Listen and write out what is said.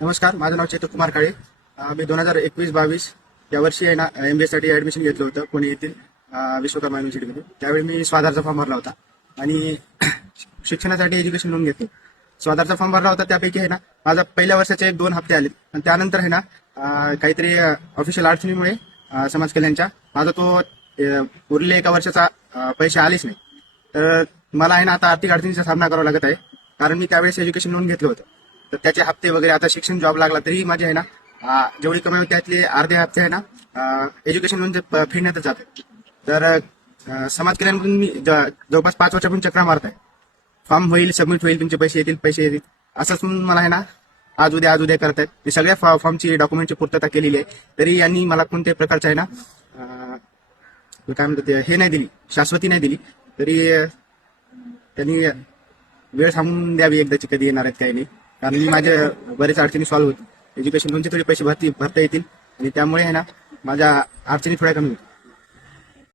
नमस्कार, माझं नाव चेतन कुमार काळे. मी 2021-22 या वर्षी आहे ना MBA साठी ऍडमिशन घेतलं होतं पुणे येथील विश्वकर्मा युनिव्हर्सिटीमध्ये. त्यावेळी मी स्वाधारचा फॉर्म भरला होता आणि शिक्षणासाठी एज्युकेशन लोन घेतलं. स्वाधारचा फॉर्म भरला होता, त्यापैकी आहे ना माझा पहिल्या वर्षाचे 2 हप्ते आले आणि त्यानंतर आहे ना काहीतरी ऑफिशियल अडचणीमुळे समाज कल्याणच्या माझा तो उरले एका वर्षाचा पैसे आलेच नाही. तर मला आहे ना आता आर्थिक अडचणीचा सामना करावा लागत आहे, कारण मी त्यावेळेस एज्युकेशन लोन घेतलं होतं. तर त्याचे हप्ते वगैरे, आता शिक्षण जॉब लागला तरी माझे आहे ना जेवढी कमाई होती त्यातले अर्धे हप्ते आहे ना एज्युकेशन लोन फेडण्यातच जाते. तर समाज कल्याणकडून मी जवळपास 5 वर्षापासून चक्रा मारत आहे. फॉर्म होईल, सबमिट होईल, तुमचे पैसे येतील, पैसे येतील असंच म्हणून मला आहे ना आज उद्या करत आहेत. मी सगळ्या फॉर्मची डॉक्युमेंटची पूर्तता केलेली आहे, तरी यांनी मला कोणत्याही प्रकारचं आहे ना काय म्हणतात ते हे नाही दिली, शाश्वती नाही दिली. तरी त्यांनी वेळ सांगून द्यावी एकदाची, कधी येणार आहेत काही नाही. कारण मी माझे बरेच अडचणी सॉल्व्ह होतील, एज्युकेशन लोनचे थोडे पैसे भरता येतील आणि त्यामुळे आहे ना माझ्या अडचणी थोड्या कमी होतील.